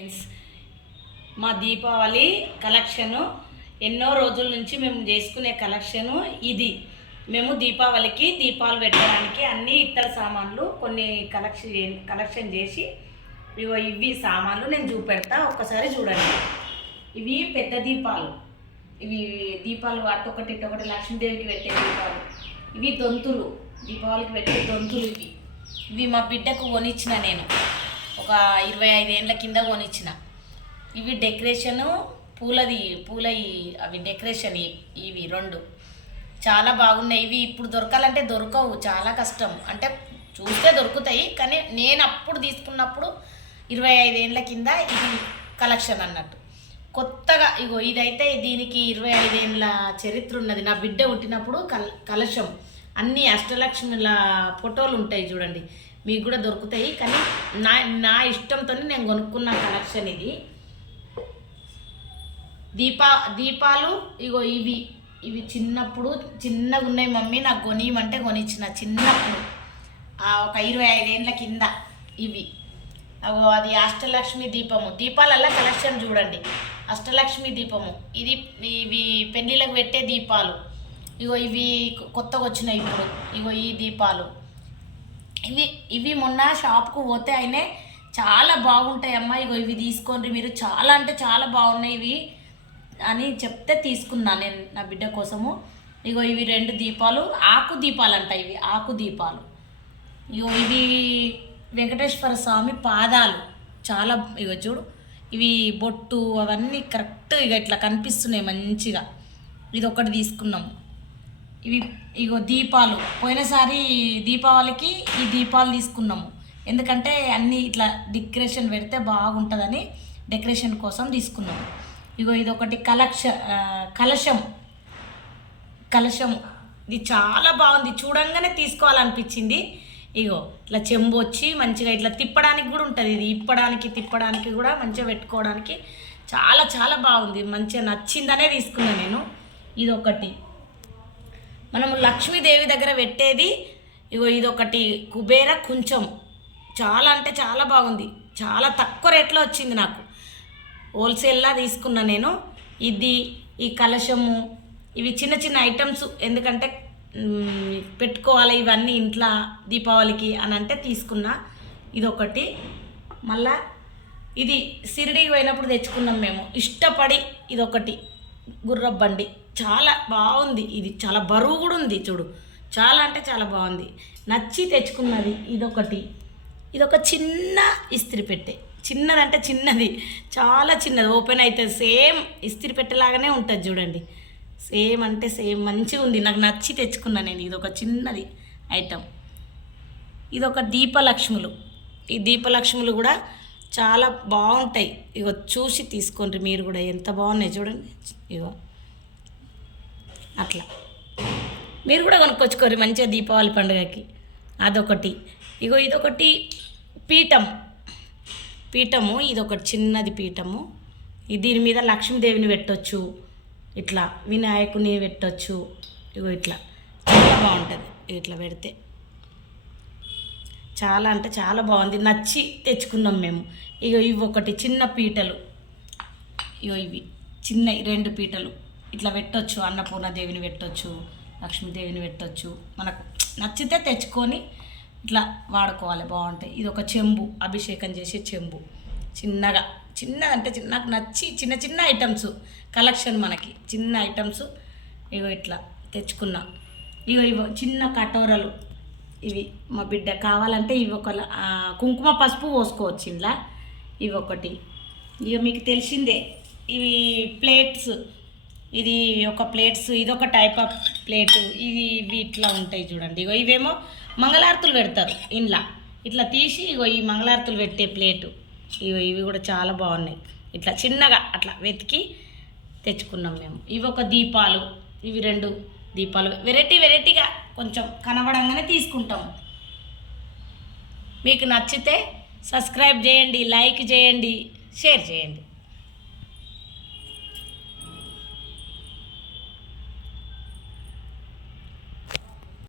Friends, మా Deepavali collection ఎన్నో రోజుల నుంచి మేము చేసుకునే కలెక్షను ఇది. మేము దీపావళికి దీపాలు పెట్టడానికి అన్ని ఇతర సామాన్లు కొన్ని కలెక్షన్ చేసి ఇవి సామాన్లు నేను చూపెడతా, ఒక్కసారి చూడండి. ఇవి పెద్ద దీపాలు, ఇవి దీపాలు అటొకటి ఇటొకటి లక్ష్మీదేవికి పెట్టే దీపాలు. ఇవి దొంతులు, దీపావళికి పెట్టే దొంతులు. ఇవి మా బిడ్డకు కొనిచ్చిన నేను ఒక 25 ఏళ్ళ కింద కొనిచ్చిన. ఇవి డెకరేషను పూల అవి డెకరేషన్. ఇవి రెండు చాలా బాగున్నాయి. ఇవి ఇప్పుడు దొరకాలంటే దొరకవు, చాలా కష్టం. అంటే చూస్తే దొరుకుతాయి, కానీ నేను అప్పుడు తీసుకున్నప్పుడు 25 ఏళ్ళ కింద ఇది కలెక్షన్ అన్నట్టు. కొత్తగా ఇదైతే దీనికి 25 ఏళ్ళ చరిత్ర ఉన్నది. నా బిడ్డ పుట్టినప్పుడు కలశం అన్ని అష్టలక్ష్మిల ఫోటోలు ఉంటాయి చూడండి, మీకు కూడా దొరుకుతాయి. కానీ నా ఇష్టంతో నేను కొనుక్కున్న కలెక్షన్ ఇది. దీపాలు ఇవి చిన్నప్పుడు చిన్నగా ఉన్నాయి మమ్మీ, నాకు కొనియమంటే కొనిచ్చిన చిన్నప్పుడు ఒక 25 ఏళ్ళ కింద. ఇవి అది అష్టలక్ష్మి దీపము. దీపాలల్లా కలెక్షన్ చూడండి, అష్టలక్ష్మి దీపము. ఇవి పెళ్ళిళ్ళకు పెట్టే దీపాలు. ఇవి కొత్తగా వచ్చినాయి ఇప్పుడు. ఈ దీపాలు ఇవి మొన్న షాప్కు పోతే అయినా చాలా బాగుంటాయి అమ్మ, ఇవి తీసుకోండి మీరు, చాలా అంటే చాలా బాగున్నాయి ఇవి అని చెప్తే తీసుకున్నాను నేను నా బిడ్డ కోసము. ఇవి 2 దీపాలు, ఆకు దీపాలు అంట. ఇవి ఆకు దీపాలు. ఇవి వెంకటేశ్వర స్వామి పాదాలు చాలా. చూడు, ఇవి బొట్టు అవన్నీ కరెక్ట్ ఇట్లా కనిపిస్తున్నాయి మంచిగా. ఇది ఒకటి తీసుకున్నాము. ఇవి దీపాలు పోయినసారి దీపావళికి ఈ దీపాలు తీసుకున్నాము, ఎందుకంటే అన్నీ ఇట్లా డెకరేషన్ పెడితే బాగుంటుందని డెకరేషన్ కోసం తీసుకున్నాము. ఇదొకటి కలశం. ఇది చాలా బాగుంది, చూడంగానే తీసుకోవాలనిపించింది. ఇట్లా చెంబు వచ్చి మంచిగా ఇట్లా తిప్పడానికి కూడా ఉంటుంది. ఇది తిప్పడానికి కూడా మంచిగా పెట్టుకోవడానికి చాలా చాలా బాగుంది, మంచిగా నచ్చిందనే తీసుకున్నాను నేను. ఇదొకటి మనము లక్ష్మీదేవి దగ్గర పెట్టేది. ఇదొకటి కుబేర కొంచెం చాలా అంటే చాలా బాగుంది, చాలా తక్కువ రేట్లో వచ్చింది నాకు, హోల్సేల్లా తీసుకున్నా నేను. ఈ కలశము, ఇవి చిన్న చిన్న ఐటమ్స్, ఎందుకంటే పెట్టుకోవాలి ఇవన్నీ ఇంట్లో దీపావళికి అని అంటే తీసుకున్నా. ఇదొకటి. మళ్ళా ఇది షిరిడీకి పోయినప్పుడు తెచ్చుకున్నాం మేము ఇష్టపడి. ఇదొకటి గుర్రబండి, చాలా బాగుంది. ఇది చాలా బరువు కూడా ఉంది చూడు, చాలా అంటే చాలా బాగుంది, నచ్చి తెచ్చుకున్నది. ఇదొక చిన్న ఇస్త్రీ పెట్టే, చిన్నదంటే చిన్నది, చాలా చిన్నది, ఓపెన్ అయితే సేమ్ ఇస్త్రీ పెట్టేలాగానే ఉంటుంది చూడండి, సేమ్ అంటే సేమ్ మంచిగా ఉంది, నాకు నచ్చి తెచ్చుకున్నా నేను. ఇదొక చిన్నది ఐటమ్. ఇదొక దీపలక్ష్ములు. ఈ దీపలక్ష్ములు కూడా చాలా బాగుంటాయి. చూసి తీసుకోండి మీరు కూడా, ఎంత బాగున్నాయి చూడండి. అట్లా మీరు కూడా కొనుక్కొచ్చుకోరు మంచిగా దీపావళి పండుగకి. అదొకటి. ఇదొకటి పీఠము. ఇదొకటి చిన్నది పీఠము. దీని మీద లక్ష్మీదేవిని పెట్టొచ్చు, ఇట్లా వినాయకుని పెట్టొచ్చు. ఇట్లా చాలా బాగుంటుంది, ఇట్లా పెడితే చాలా అంటే చాలా బాగుంది, నచ్చి తెచ్చుకున్నాం మేము. ఇవి ఒకటి చిన్న పీటలు. ఇవి చిన్న 2 పీటలు ఇట్లా పెట్టొచ్చు, అన్నపూర్ణదేవిని పెట్టొచ్చు, లక్ష్మీదేవిని పెట్టొచ్చు. మనకు నచ్చితే తెచ్చుకొని ఇట్లా వాడుకోవాలి, బాగుంటాయి. ఇది ఒక చెంబు, అభిషేకం చేసే చెంబు, చిన్నదంటే నాకు నచ్చి చిన్న చిన్న ఐటమ్స్ కలెక్షన్, మనకి చిన్న ఐటమ్స్. ఇట్లా తెచ్చుకున్నా. చిన్న కటోరలు. ఇవి మా బిడ్డ కావాలంటే ఒక కుంకుమ పసుపు పోసుకోవచ్చు ఇంట్లో. ఒకటి. మీకు తెలిసిందే, ఇవి ప్లేట్స్. ఇది ఒక ప్లేట్స్, ఇదొక టైప్ ఆఫ్ ప్లేటు. ఇవి ఇట్లా ఉంటాయి చూడండి. ఇవేమో మంగళారతులు పెడతారు ఇంట్లో, ఇట్లా తీసి ఈ మంగళారతులు పెట్టే ప్లేటు. ఇవి కూడా చాలా బాగున్నాయి. ఇట్లా చిన్నగా అట్లా వెతికి తెచ్చుకున్నాం మేము. ఒక దీపాలు. ఇవి 2 దీపాలు వెరైటీగా కొంచెం కనబడంగానే తీసుకుంటాము. మీకు నచ్చితే సబ్స్క్రైబ్ చేయండి, లైక్ చేయండి, షేర్ చేయండి.